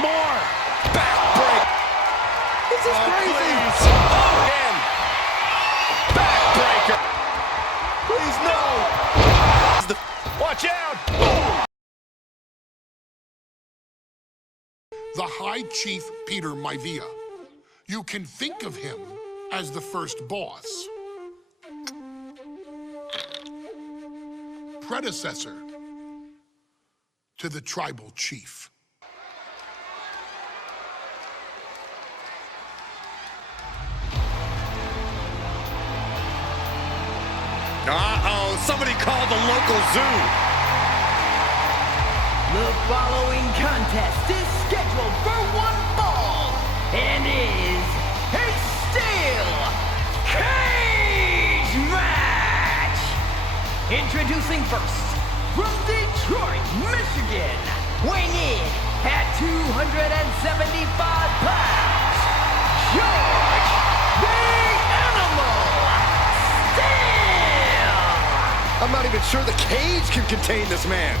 more. Backbreak. This is crazy. Oh, again. Backbreaker. Please, no. Watch out. The High Chief Peter Maivia. You can think of him as the first boss. Predecessor to the tribal chief. Uh-oh, somebody called the local zoo. The following contest is scheduled for one fall and is a steel cage match. Introducing first, from Detroit, Michigan, weighing in at 275 pounds, George The Animal Steele. I'm not even sure the cage can contain this man.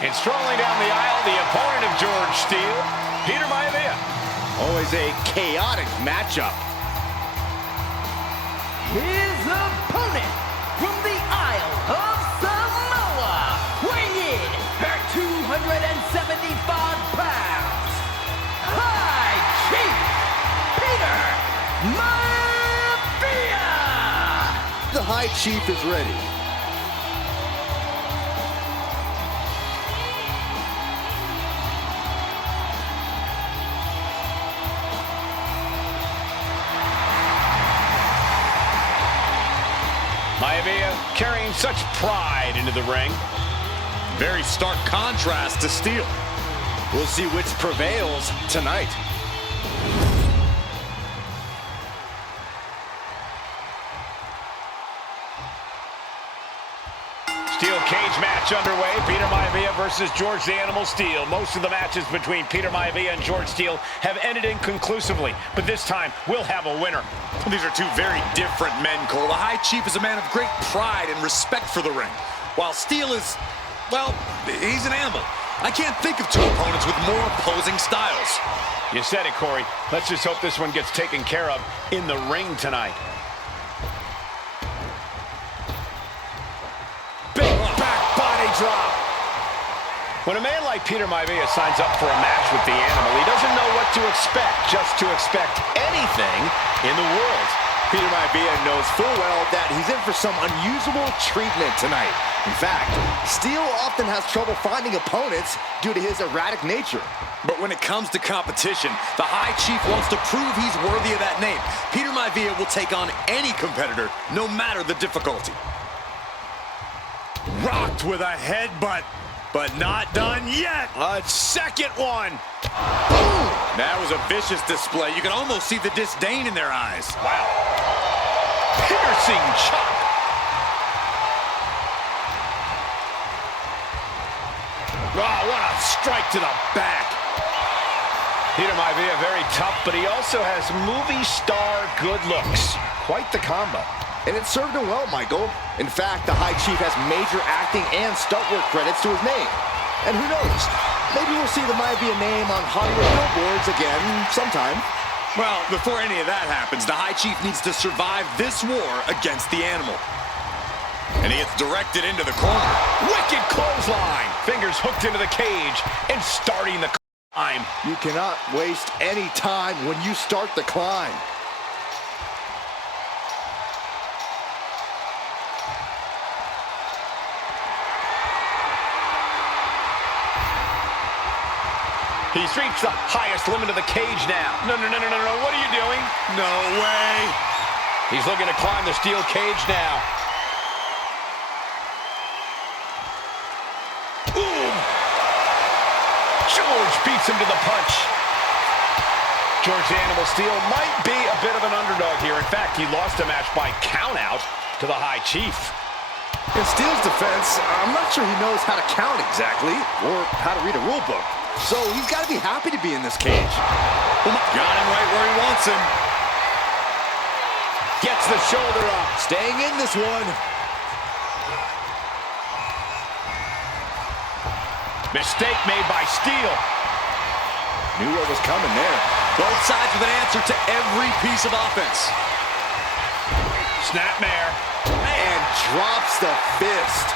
And strolling down the aisle, the opponent of George Steele, Peter Maivia. Always a chaotic matchup. His opponent from the Isle of Samoa, weighing in at 275 pounds, High Chief Peter Maivia. The High Chief is ready. Maivia carrying such pride into the ring. Very stark contrast to Steele. We'll see which prevails tonight. Steel cage match underway. Peter Maivia versus George The Animal Steele. Most of the matches between Peter Maivia and George Steele have ended inconclusively, but this time we'll have a winner. These are two very different men, Cole. The High Chief is a man of great pride and respect for the ring, while Steele is, well, he's an animal. I can't think of two opponents with more opposing styles. You said it, Corey. Let's just hope this one gets taken care of in the ring tonight. Big back body drop. When a man like Peter Maivia signs up for a match with the Animal, he doesn't know what to expect, just to expect anything in the world. Peter Maivia knows full well that he's in for some unusual treatment tonight. In fact, Steele often has trouble finding opponents due to his erratic nature. But when it comes to competition, the High Chief wants to prove he's worthy of that name. Peter Maivia will take on any competitor, no matter the difficulty. Rocked with a headbutt, but not done yet. A second one. Boom! That was a vicious display. You can almost see the disdain in their eyes. Wow. Piercing chop. Oh, what a strike to the back. Peter Maivia very tough, but he also has movie star good looks. Quite the combo. And it served him well, Michael. In fact, the High Chief has major acting and stunt work credits to his name. And who knows, maybe we'll see the Maivia name on Hollywood billboards again sometime. Well, before any of that happens, the High Chief needs to survive this war against the Animal. And he gets directed into the corner. Wicked clothesline. Fingers hooked into the cage and starting the climb. You cannot waste any time when you start the climb. He's reached the highest limit of the cage now. No. What are you doing? No way. He's looking to climb the steel cage now. Ooh. George beats him to the punch. George The Animal Steele might be a bit of an underdog here. In fact, he lost a match by countout to the High Chief. In Steele's defense, I'm not sure he knows how to count exactly or how to read a rule book. So he's got to be happy to be in this cage. Got him right where he wants him. Gets the shoulder up. Staying in this one. Mistake made by Steele. Knew what was coming there. Both sides with an answer to every piece of offense. Snapmare. And drops the fist.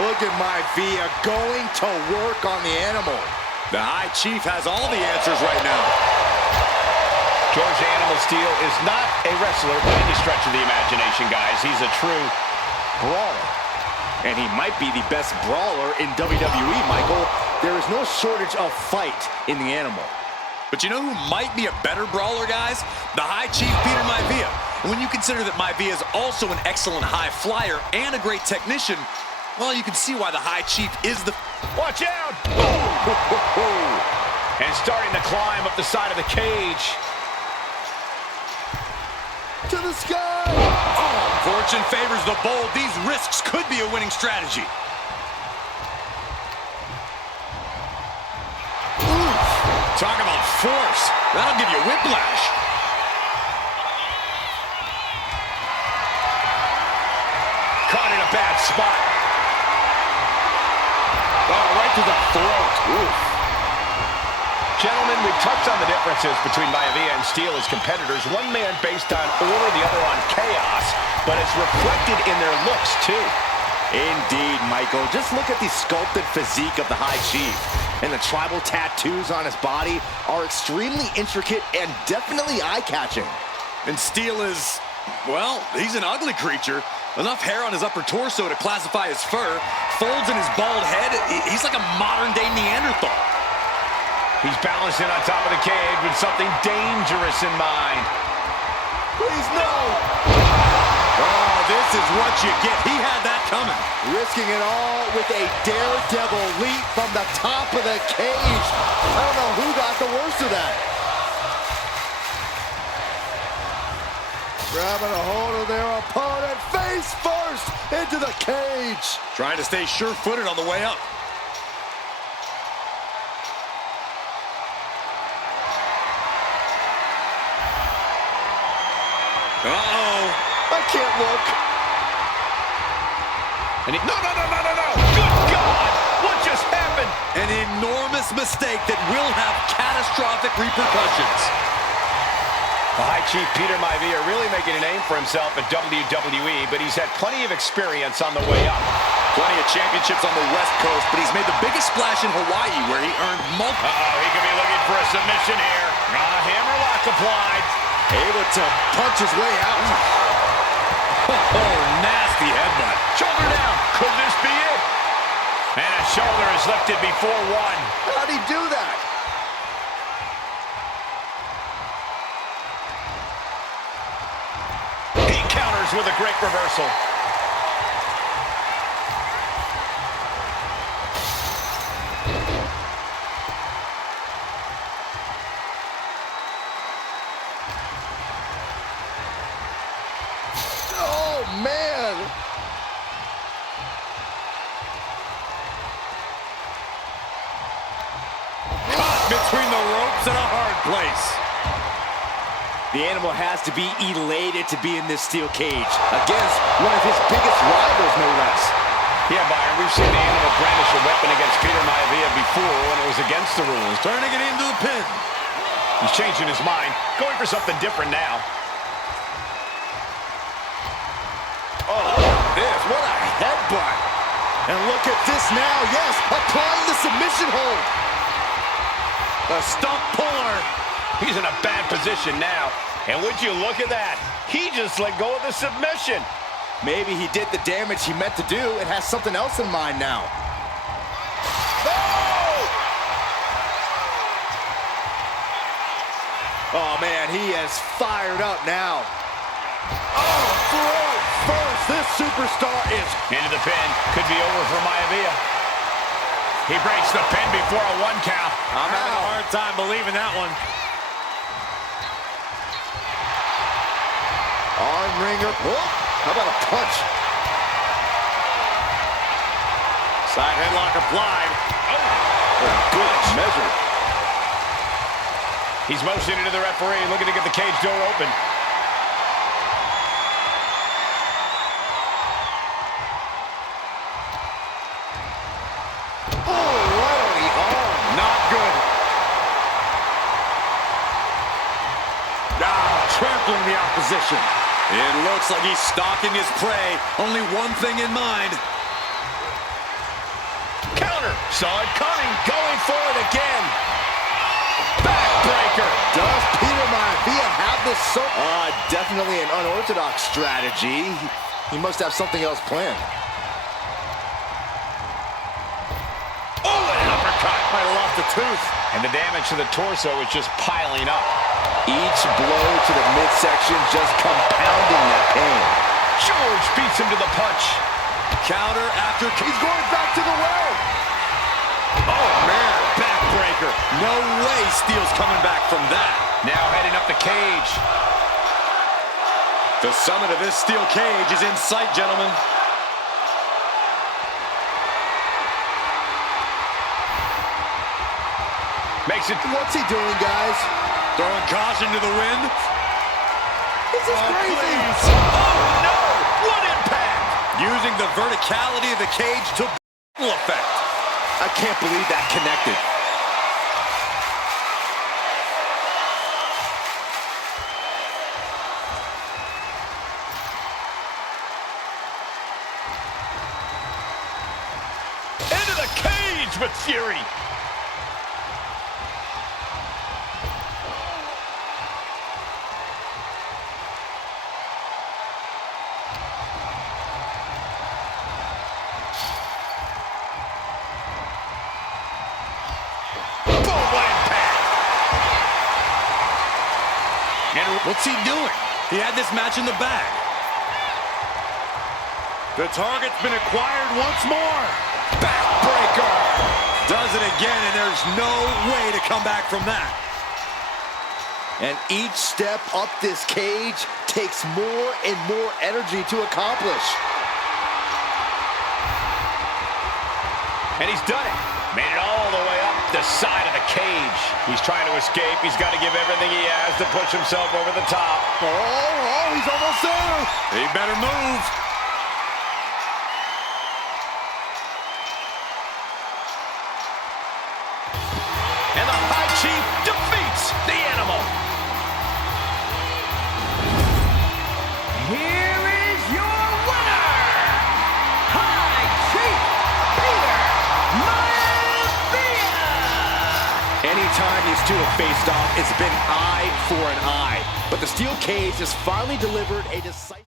Look at Maivia going to work on the animal. The High Chief has all the answers right now. George The Animal Steele is not a wrestler by any stretch of the imagination, guys. He's a true brawler. And he might be the best brawler in WWE, Michael. There is no shortage of fight in the animal. But you know who might be a better brawler, guys? The High Chief Peter Maivia. And when you consider that Maivia is also an excellent high flyer and a great technician, well, you can see why the High Chief is the... Watch out! And starting to climb up the side of the cage. To the sky! Oh, fortune favors the bold. These risks could be a winning strategy. Oof. Talk about force. That'll give you whiplash. Caught in a bad spot. Oh, right to the throat. Oof. Gentlemen, we've touched on the differences between Maivia and Steele as competitors. One man based on order, the other on chaos, but it's reflected in their looks, too. Indeed, Michael. Just look at the sculpted physique of the High Chief. And the tribal tattoos on his body are extremely intricate and definitely eye-catching. And Steele is, well, he's an ugly creature. Enough hair on his upper torso to classify as fur. Folds in his bald head. He's like a modern-day Neanderthal. He's balancing on top of the cage with something dangerous in mind. Please, no! Oh, this is what you get. He had that coming. Risking it all with a daredevil leap from the top of the cage. I don't know who got the worst of that. Grabbing a hold of their opponent face first into the cage. Trying to stay sure-footed on the way up. Uh-oh. I can't look. And no! Good God! What just happened? An enormous mistake that will have catastrophic repercussions. The High Chief Peter Maivia really making a name for himself at WWE, but he's had plenty of experience on the way up. Plenty of championships on the West Coast, but he's made the biggest splash in Hawaii, where he earned multiple... Uh-oh, he could be looking for a submission here. Hammerlock applied. Able to punch his way out. Oh, nasty headbutt. Shoulder down. Could this be it? And a shoulder is lifted before one. How'd he do that? He counters with a great reversal. Man! Caught between the ropes in a hard place. The animal has to be elated to be in this steel cage against one of his biggest rivals, no less. Yeah, Byron, we've seen the animal brandish a weapon against Peter Maivia before when it was against the rules. Turning it into the pin. He's changing his mind, going for something different now. Oh, this, what a headbutt. And look at this now, yes, applying the submission hold. A stump puller. He's in a bad position now. And would you look at that? He just let go of the submission. Maybe he did the damage he meant to do and has something else in mind now. Oh, man, he is fired up now. Oh, throat first. This superstar is... Into the pin. Could be over for Maivia. He breaks the pin before a 1 count. I'm having a hard time believing that one. Arm wringer. Oh, how about a punch? Side headlock applied. Oh, good measure. He's motioning to the referee, looking to get the cage door open. the opposition. It looks like he's stalking his prey. Only one thing in mind. Counter. Saw it coming. Going for it again. Backbreaker. Does Peter Maivia have this definitely an unorthodox strategy. He must have something else planned. Oh, and an uppercut. Might have lost a tooth. And the damage to the torso is just piling up. Each blow to the midsection just compounding that pain. George beats him to the punch. Counter after... He's going back to the well. Oh, man. Backbreaker. No way Steele's coming back from that. Now heading up the cage. The summit of this steel cage is in sight, gentlemen. Makes it... What's he doing, guys? Throwing caution to the wind. This is crazy. Please. Oh, no! What impact! Using the verticality of the cage to effect. I can't believe that connected. Into the cage with fury. What's he doing? He had this match in the bag. The target's been acquired once more. Backbreaker. Does it again, and there's no way to come back from that. And each step up this cage takes more and more energy to accomplish. And he's done it. Made it all the way up the side of the cage. He's trying to escape. He's got to give everything he has to push himself over the top. Oh, he's almost there. He better move. And the High Chief defeats the Animal. Here is your winner, High Chief Peter Maivia! Anytime these two have faced off, it's been eye for an eye. But the steel cage has finally delivered a decisive...